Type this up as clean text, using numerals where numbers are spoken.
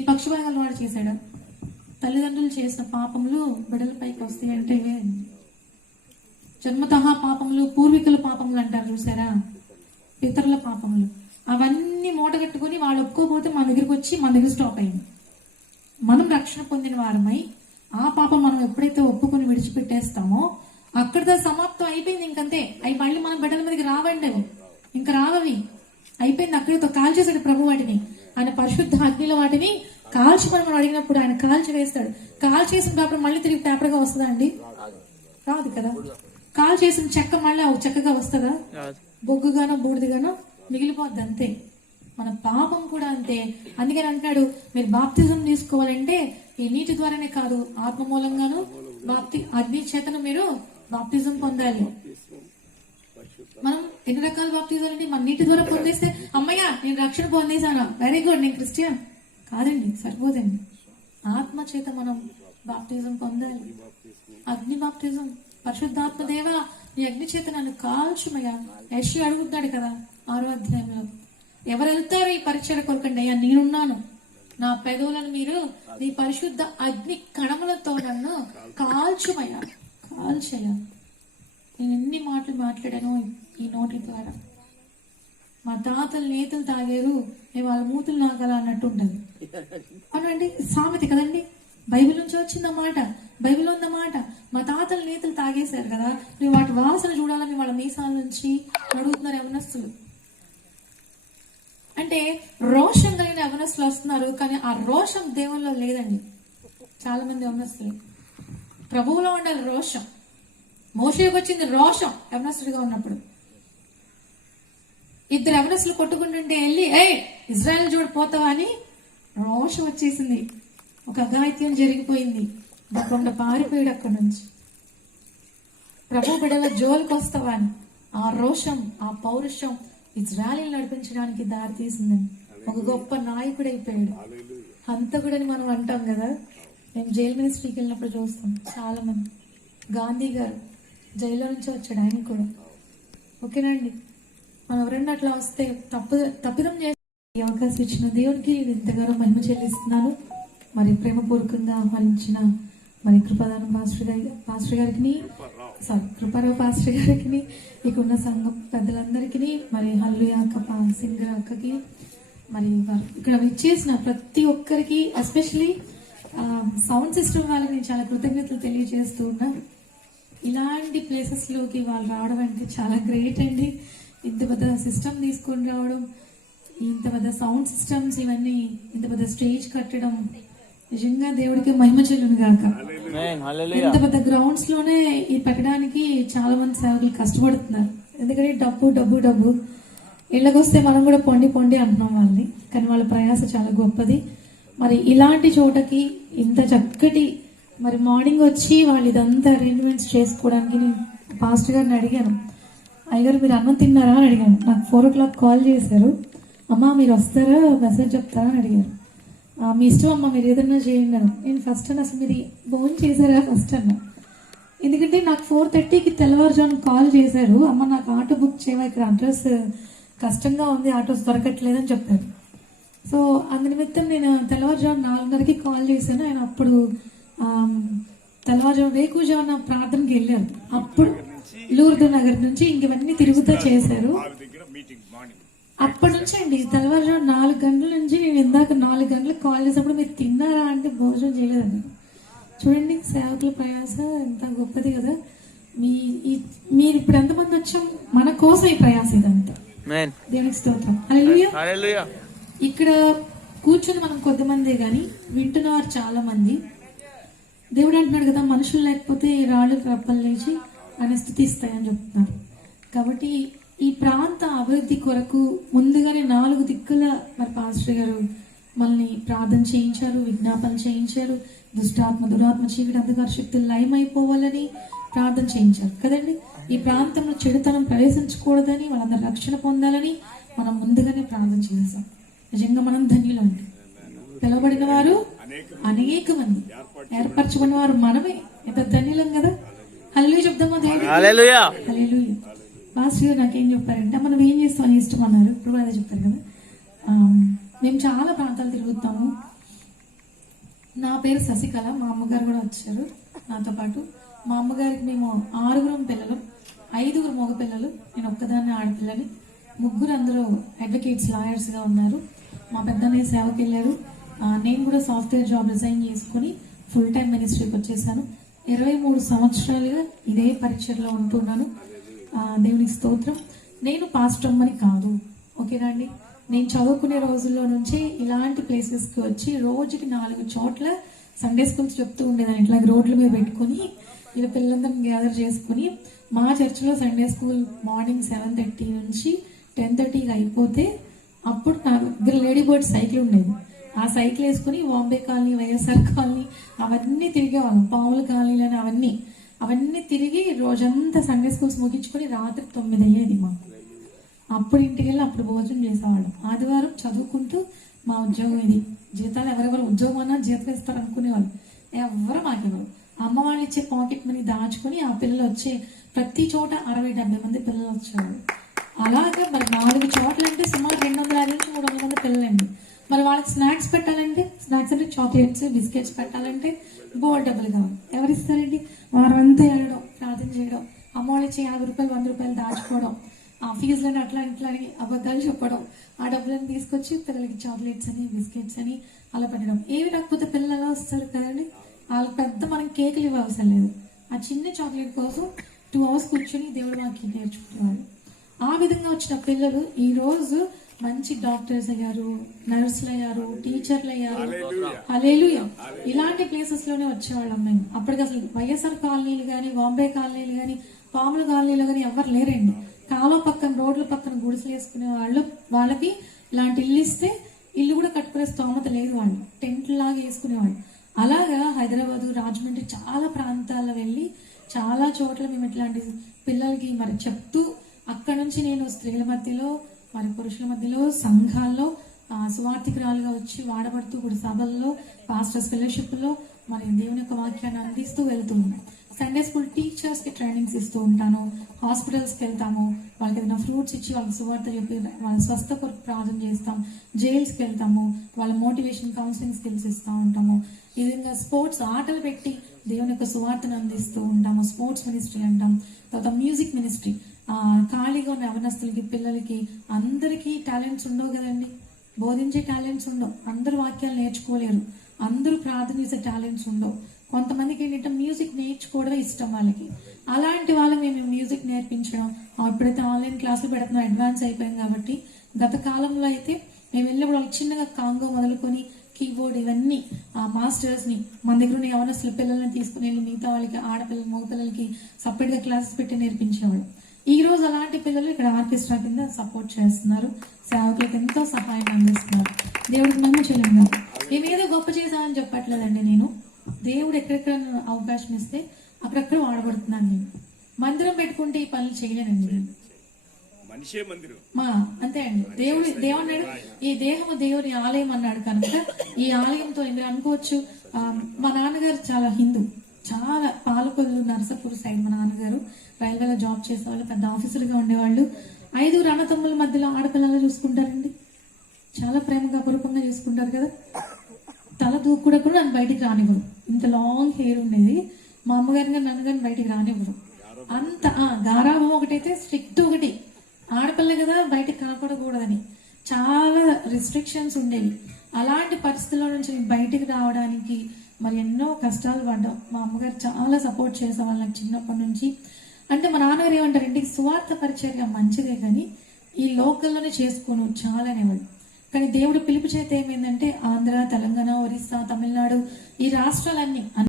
ఈ పక్షపాతాలు వాడు చేశాడా? తల్లిదండ్రులు చేసిన పాపములు బిడ్డలపైకి వస్తాయి అంటే జన్మతః పాపములు, పూర్వీకుల పాపములు అంటారు చూసారా, పితరుల పాపములు. అవన్నీ మూటగట్టుకుని వాళ్ళు ఒప్పుకోకపోతే మన దగ్గరికి వచ్చి మన దగ్గర స్టాప్ అయింది. మనం రక్షణ పొందిన వారమై ఆ పాపం మనం ఎప్పుడైతే ఒప్పుకొని విడిచిపెట్టేస్తామో అక్కడితో సమాప్తం అయిపోయింది. ఇంకంతే. అవి మళ్ళీ మన బిడ్డల మీదకి రావండి, అవి ఇంకా రావవి. అయిపోయింది. అక్కడితో కాల్చేశాడు ప్రభు వాటిని. ఆయన పరిశుద్ధ అగ్నిలో వాటిని కాల్చమని మనం అడిగినప్పుడు ఆయన కాల్చి వేస్తాడు. కాల్ చేసిన పేపర్ మళ్ళీ తిరిగి పేపర్గా వస్తుందా అండి? రాదు కదా. కాల్ చేసిన చెక్క మళ్ళీ చెక్కగా వస్తుందా? బొగ్గుగానో బూడిదగానో మిగిలిపోద్ది. అంతే. మన పాపం కూడా అంతే. అందుకని అంటున్నాడు, మీరు బాప్తిజం తీసుకోవాలంటే ఈ నీటి ద్వారానే కాదు, ఆత్మ మూలంగాను అగ్ని చేతను మీరు బాప్తిజం పొందాలి. మనం ఎన్ని రకాల బాప్తిజాలు అంటే మన నీటి ద్వారా పొందేస్తే అమ్మయ్య నేను రక్షణ పొందేశాను, వెరీ గుడ్, నేను క్రిస్టియన్ కాదండి, సరిపోదండి. ఆత్మ చేత మనం బాప్తిజం పొందాలి. అగ్ని బాప్తిజం. పరిశుద్ధాత్మ దేవా నీ అగ్ని చేత నన్ను కాల్చుమయ్యా. యెషయా అడుగుతాడు కదా 6వ అధ్యాయంలో, ఎవరు వెళ్తారు ఈ పరిచయ కొరకండి? అయ్యా నేనున్నాను, నా పెదవులను మీరు నీ పరిశుద్ధ అగ్ని కణములతో నన్ను కాల్చుమయ్యా, కాల్చయ్యా. నేను ఎన్ని మాటలు మాట్లాడాను ఈ నోటి ద్వారా. మా తాతలు నేతలు తాగారు, నేను వాళ్ళ మూతులు నాగాల అన్నట్టు ఉంటుంది. అవునండి, సామెత కదండి, బైబిల్ నుంచి వచ్చిందన్నమాట. బైబిల్ ఉందన్నమాట. మా తాతలు నేతలు తాగేశారు కదా, నువ్వు వాటి వాసన చూడాలని వాళ్ళ మీసాల నుంచి అడుగుతున్నారు యవనస్తులు. అంటే రోషం కలిగిన యవనస్తులు వస్తున్నారు, కానీ ఆ రోషం దేవుల్లో లేదండి. చాలా మంది యవనస్తులు ప్రభువులో ఉండాలి రోషం. మోషేకి వచ్చింది రోషం యవనస్తుడిగా ఉన్నప్పుడు. 2 యవనస్తులు కొట్టుకుంటుంటే వెళ్ళి ఇజ్రాయెల్ చూడు పోతావా అని రోషం వచ్చేసింది. ఒక అఘాయిత్యం జరిగిపోయింది. కొండ పారిపోయాడు అక్కడి నుంచి. ప్రభు బిడ్డల జోలికి వస్తావా అని ఆ రోషం, ఆ పౌరుషం ఇజ్రాయెల్ నడిపించడానికి దారి తీసిందని ఒక గొప్ప నాయకుడు అయిపోయాడు. హంతకుడని మనం అంటాం కదా. మేము జైలు మినిస్ట్రీకి వెళ్ళినప్పుడు చూస్తాం చాలా మంది. గాంధీ గారు జైల్లో నుంచి వచ్చాడు, ఆయన కూడా. ఓకేనండి, మనం ఎవరన్నా అట్లా వస్తే తప్పిదం చేసి ఈ అవకాశం ఇచ్చిన దేవుడికి ఇంతగానో మహిమ చెల్లిస్తున్నాను. మరి ప్రేమపూర్వకంగా ఆహ్వానించిన మరి కృపారావు పాస్టర్ గారికి, ఇకున్న సంఘం పెద్దలందరికీ, మరి హల్లుయ అక్క, సింగర్ అక్కకి, మరి ఇక్కడ విచ్చేసిన ప్రతి ఒక్కరికి, ఎస్పెషలీ సౌండ్ సిస్టమ్ వాళ్ళకి నేను చాలా కృతజ్ఞతలు తెలియజేస్తూ ఉన్నా. ఇలాంటి ప్లేసెస్ లోకి వాళ్ళు రావడం అంటే చాలా గ్రేట్ అండి. ఇంత పెద్ద సిస్టమ్ తీసుకొని రావడం, ఇంత పెద్ద సౌండ్ సిస్టమ్స్, ఇవన్నీ ఇంత పెద్ద స్టేజ్ కట్టడం, నిజంగా దేవుడికి మహిమ చెల్లును గాక. ఇంత పెద్ద గ్రౌండ్స్ లోనే ఈ పెట్టడానికి చాలా మంది సేవకులు కష్టపడుతున్నారు. ఎందుకంటే డబ్బు డబ్బు డబ్బు ఇళ్ళకొస్తే మనం కూడా పొండి పొండి అంటున్నాం వాళ్ళని, కానీ వాళ్ళ ప్రయాస చాలా గొప్పది. మరి ఇలాంటి చోటకి ఇంత చక్కటి మరి మార్నింగ్ వచ్చి వాళ్ళు ఇదంతా అరేంజ్మెంట్స్ చేసుకోవడానికి నేను పాస్టర్ గారిని అడిగాను, అయ్యగారు మీరు అన్నం తిన్నారా అని అడిగాను. నాకు 4 o'clock కాల్ చేశారు, అమ్మ మీరు వస్తారా, మెసేజ్ చెప్తారా అని అడిగారు. మీ ఇష్టం అమ్మ, మీరు ఏదన్నా చేయండి అన్న. నేను ఫస్ట్ అసలు మీరు ఫోన్ చేశారా ఫస్ట్ అన్నా, ఎందుకంటే నాకు 4:30కి తెల్లవారుజాము కాల్ చేశారు, అమ్మ నాకు ఆటో బుక్ చేయవా, ఇక్కడ అడ్రస్ కష్టంగా ఉంది, ఆటోస్ దొరకట్లేదని చెప్పారు. సో అందునిమిత్తం నేను తెల్లవారుజాము 4:30కి కాల్ చేశాను. ఆయన అప్పుడు తెల్లవారుజాము వేకుజామున ప్రార్థనకి వెళ్ళారు. అప్పుడు లూర్దు నగర్ నుంచి ఇంకవన్నీ తిరుగుతూ చేశారు. అప్పటి నుంచి అండి తెల్లవారుజాము 4 గంటల నుంచి నేను ఇందాక 4 గంటలకు కాల్ చేసినప్పుడు మీరు తిన్నారా అంటే భోజనం చేయలేదండి. చూడండి సేవకుల ప్రయాస ఎంత గొప్పది కదా. మీరు ఇప్పుడు ఎంతమంది వచ్చాం, మన కోసం ఈ ప్రయాస ఇదంతా. దేవునికి స్తోత్రం. హల్లెలూయా. ఇక్కడ కూర్చొని మనం కొద్దిమందే గాని వింటున్నవారు చాలా మంది. దేవుడు అంటున్నాడు కదా, మనుషులు లేకపోతే రాళ్ళు రప్పలు లేచి ఆయన స్థుతిస్తాయని చెప్తున్నారు. కాబట్టి ఈ ప్రాంత అభివృద్ధి కొరకు ముందుగానే 4 దిక్కుల మరి పాస్టర్ గారు మనల్ని ప్రార్థన చేయించారు, విజ్ఞాపన చేయించారు. దురాత్మ చీకటి అంధకార శక్తులు లయమైపోవాలని ప్రార్థన చేయించారు కదండి. ఈ ప్రాంతంలో చెడుతనం ప్రవేశించకూడదని, వాళ్ళందరూ రక్షణ పొందాలని మనం ముందుగానే ప్రార్థన చేస్తాం. నిజంగా మనం ధన్యులు అండి. పిలవబడిన వారు అనేక మంది, ఏర్పరచుకున్న వారు మనమే. ఎంత ధన్యులం కదా. హల్లెలూయా చెప్దామా దేవుడు. హల్లెలూయా. పాస్టర్ గారు నాకేం చెప్పారంటే, మనం ఏం చేస్తామని ఇష్టం అన్నారు. ఇప్పుడు అదే చెప్పారు కదా. మేము చాలా ప్రాంతాలు తిరుగుతాము. నా పేరు శశికళ. మా అమ్మగారు కూడా వచ్చారు నాతో పాటు. మా అమ్మగారికి మేము 6 పిల్లలు, 5 మగ పిల్లలు, నేను ఒక్కదాన్ని ఆడపిల్లని. 3 అందరూ అడ్వకేట్స్, లాయర్స్గా ఉన్నారు. మా పెద్దన్నయ్య సేవకి వెళ్ళారు. నేను కూడా సాఫ్ట్వేర్ జాబ్ రిజైన్ చేసుకుని ఫుల్ టైం మినిస్ట్రీకి వచ్చేసాను. 23 సంవత్సరాలుగా ఇదే పరిచయలో ఉంటున్నాను. దేవునికి స్తోత్రం. నేను పాస్టర్ అమ్మని కాదు, ఓకేనా అండి. నేను చదువుకునే రోజుల్లో నుంచే ఇలాంటి ప్లేసెస్కి వచ్చి రోజుకి 4 చోట్ల సండే స్కూల్స్ చెప్తూ ఉండేదాన్ని. ఇట్లా రోడ్ల మీద పెట్టుకుని ఇలా పిల్లలందరినీ గ్యాదర్ చేసుకుని మా చర్చిలో సండే స్కూల్ మార్నింగ్ 7:30 నుంచి 10:30 అయిపోతే అప్పుడు నా దగ్గర లేడీ బర్డ్ సైకిల్ ఉండేది. ఆ సైకిల్ వేసుకుని బాంబే కాలనీ, వైఎస్ఆర్ కాలనీ అవన్నీ తిరిగేవాళ్ళం. పాముల కాలనీలని అవన్నీ తిరిగి రోజంతా సండే స్కూల్స్ ముగించుకొని రాత్రి 9 అయ్యేది మాకు. అప్పుడు ఇంటికి వెళ్ళి అప్పుడు భోజనం చేసేవాళ్ళం. ఆదివారం చదువుకుంటూ మా ఉద్యోగం ఇది. జీతాలు ఎవరెవరు ఉద్యోగం అన్నా జీతం ఇస్తారు అనుకునేవాళ్ళు. ఎవరు మాకెవరు. అమ్మ వాళ్ళు ఇచ్చే పాకెట్ మనీ దాచుకొని ఆ పిల్లలు వచ్చే ప్రతి చోట 60-70 మంది పిల్లలు వచ్చేవాళ్ళు. అలాగే మరి 4 చోట్ల అంటే సుమారు 250 నుంచి 300 మంది పిల్లలండి. మరి వాళ్ళకి స్నాక్స్ పెట్టాలంటే, స్నాక్స్ అంటే చాక్లెట్స్, బిస్కెట్స్ పెట్టాలంటే బోల్ డబ్బులు కావాలి. ఎవరిస్తారండి? వారంతా వెళ్ళడం, ప్రార్థన చేయడం, అమ్మ వాళ్ళు ఇచ్చే 50 రూపాయలు 100 రూపాయలు దాచుకోవడం, ఆ ఫీజులని అట్లా ఇట్లా అని అబద్ధాలు చెప్పడం, ఆ డబ్బులను తీసుకొచ్చి పిల్లలకి చాక్లెట్స్ అని, బిస్కెట్స్ అని అలా పెట్టడం. ఏవి రాకపోతే పిల్లలు ఎలా వస్తారు కదండి. వాళ్ళకి పెద్ద మనం కేకులు ఇవ్వవసరం లేదు. ఆ చిన్న చాక్లెట్ కోసం 2 hours కూర్చొని దేవుడు మాకు నేర్చుకునేవాడు. ఆ విధంగా వచ్చిన పిల్లలు ఈ రోజు మంచి డాక్టర్స్ అయ్యారు, నర్సులు అయ్యారు, టీచర్లు అయ్యారు. హల్లెలూయా. ఇలాంటి ప్లేసెస్ లోనే వచ్చేవాళ్ళం మేము. అప్పటికి అసలు వైఎస్ఆర్ కాలనీలు కానీ, బాంబే కాలనీలు కానీ, పాముల కాలనీలు కానీ ఎవరు లేరండి. కాలువ పక్కన, రోడ్ల పక్కన గుడిసెలు వేసుకునే వాళ్ళు. వాళ్ళకి ఇలాంటి ఇల్లు ఇస్తే ఇల్లు కూడా కట్టుకునే స్తోమత లేదు. వాళ్ళు టెంట్ లాగా వేసుకునేవాళ్ళు. అలాగా హైదరాబాద్, రాజమండ్రి చాలా ప్రాంతాల్లో వెళ్ళి చాలా చోట్ల మేము ఇట్లాంటి పిల్లలకి మరి చెప్తూ, అక్కడ నుంచి నేను స్త్రీల మధ్యలో మరి పురుషుల మధ్యలో సంఘాల్లో సువార్థికురాలుగా వచ్చి వాడబడుతూ కూడా సభల్లో, పాస్టర్స్ ఫెలోషిప్లో మరి దేవుని యొక్క వాక్యాన్ని అందిస్తూ వెళ్తూ ఉన్నాను. సండే స్కూల్ టీచర్స్కి ట్రైనింగ్స్ ఇస్తూ ఉంటాను. హాస్పిటల్స్కి వెళ్తాము, వాళ్ళకి ఏదైనా ఫ్రూట్స్ ఇచ్చి వాళ్ళకి సువార్త చెప్పి వాళ్ళ స్వస్థ కొరకు ప్రార్థన చేస్తాం. జైల్స్కి వెళ్తాము, వాళ్ళ మోటివేషన్ కౌన్సిలింగ్ స్కిల్స్ ఇస్తూ ఉంటాము. ఈ విధంగా స్పోర్ట్స్ ఆటలు పెట్టి దేవుని యొక్క సువార్తను అందిస్తూ ఉంటాము. స్పోర్ట్స్ మినిస్ట్రీ అంటాం. తర్వాత మ్యూజిక్ మినిస్ట్రీ. ఖాళీగా ఉన్న యవనస్తులకి, పిల్లలకి అందరికీ టాలెంట్స్ ఉండవు కదండి. బోధించే టాలెంట్స్ ఉండవు. అందరూ వాక్యాలు నేర్చుకోలేరు. అందరూ ప్రార్థన చేసే టాలెంట్స్ ఉండవు. కొంతమందికి ఏంటంటే మ్యూజిక్ నేర్చుకోవడం ఇష్టం వాళ్ళకి. అలాంటి వాళ్ళకి మేము మ్యూజిక్ నేర్పించడం, ఇప్పుడైతే ఆన్లైన్ క్లాసులు పెడుతున్నాం, అడ్వాన్స్ అయిపోయాం కాబట్టి. గత కాలంలో అయితే మేము వెళ్ళినప్పుడు వాళ్ళకి చిన్నగా కాంగో మొదలుకొని కీబోర్డ్ ఇవన్నీ మాస్టర్స్ని మన దగ్గర ఉన్న యవనస్తుల పిల్లల్ని తీసుకుని వెళ్ళి మిగతా వాళ్ళకి, ఆడపిల్లలు, మగపిల్లలకి సపరేట్గా క్లాసెస్ పెట్టి నేర్పించేవాళ్ళు. ఈ రోజు అలాంటి పిల్లలు ఇక్కడ ఆర్కెస్ట్రా కింద సపోర్ట్ చేస్తున్నారు. సేవకులకు ఎంతో సహాయం అందిస్తున్నారు. దేవుడికి మహిమ చెల్లిందా. మేమేదో గొప్ప చేశామని చెప్పట్లేదండి. నేను దేవుడు ఎక్కడెక్కడ అవకాశం ఇస్తే అక్కడక్కడ వాడబడుతున్నాను. నేను మందిరం పెట్టుకుంటే ఈ పనులు చేయలేనండి. అంతే అండి. దేవుడు ఈ దేహము దేవుని ఆలయం అన్నాడు కనుక ఈ ఆలయంతో మీరు అనుకోవచ్చు. మా నాన్నగారు చాలా హిందూ, చాలా పాలకొల్లు, నరసపూర్ సైడ్ మా నాన్నగారు రైల్వేలో జాబ్ చేసేవాళ్ళు, పెద్ద ఆఫీసర్గా ఉండేవాళ్ళు. 5 అన్నతమ్ముల మధ్యలో ఆడపిల్లలు చూసుకుంటారండి. చాలా ప్రేమగా పురుపంగా చూసుకుంటారు కదా. తల దూకుడా కూడా నన్ను బయటికి రానివ్వరు. ఇంత లాంగ్ హెయిర్ ఉండేది. మా అమ్మగారిని నన్ను కానీ బయటికి రానివ్వరు. అంత గారాభం ఒకటైతే స్ట్రిక్ట్ ఒకటి. ఆడపిల్ల కదా బయటకు కనపడకూడదని చాలా రిస్ట్రిక్షన్స్ ఉండేవి. అలాంటి పరిస్థితుల్లో నుంచి బయటికి రావడానికి మరి ఎన్నో కష్టాలు పడ్డాం. మా అమ్మగారు చాలా సపోర్ట్ చేసేవాళ్ళు నాకు చిన్నప్పటి నుంచి. అంటే మా నాన్నగారు ఏమంటారంటే సువార్త పరిచర్య మంచిదే కానీ ఈ లోకల్లోనే చేసుకోను చాలా అనేవాళ్ళు. కానీ దేవుడు పిలుపు చేత ఏమైందంటే ఆంధ్ర, తెలంగాణ, ఒరిస్సా, తమిళనాడు ఈ రాష్ట్రాలన్నీ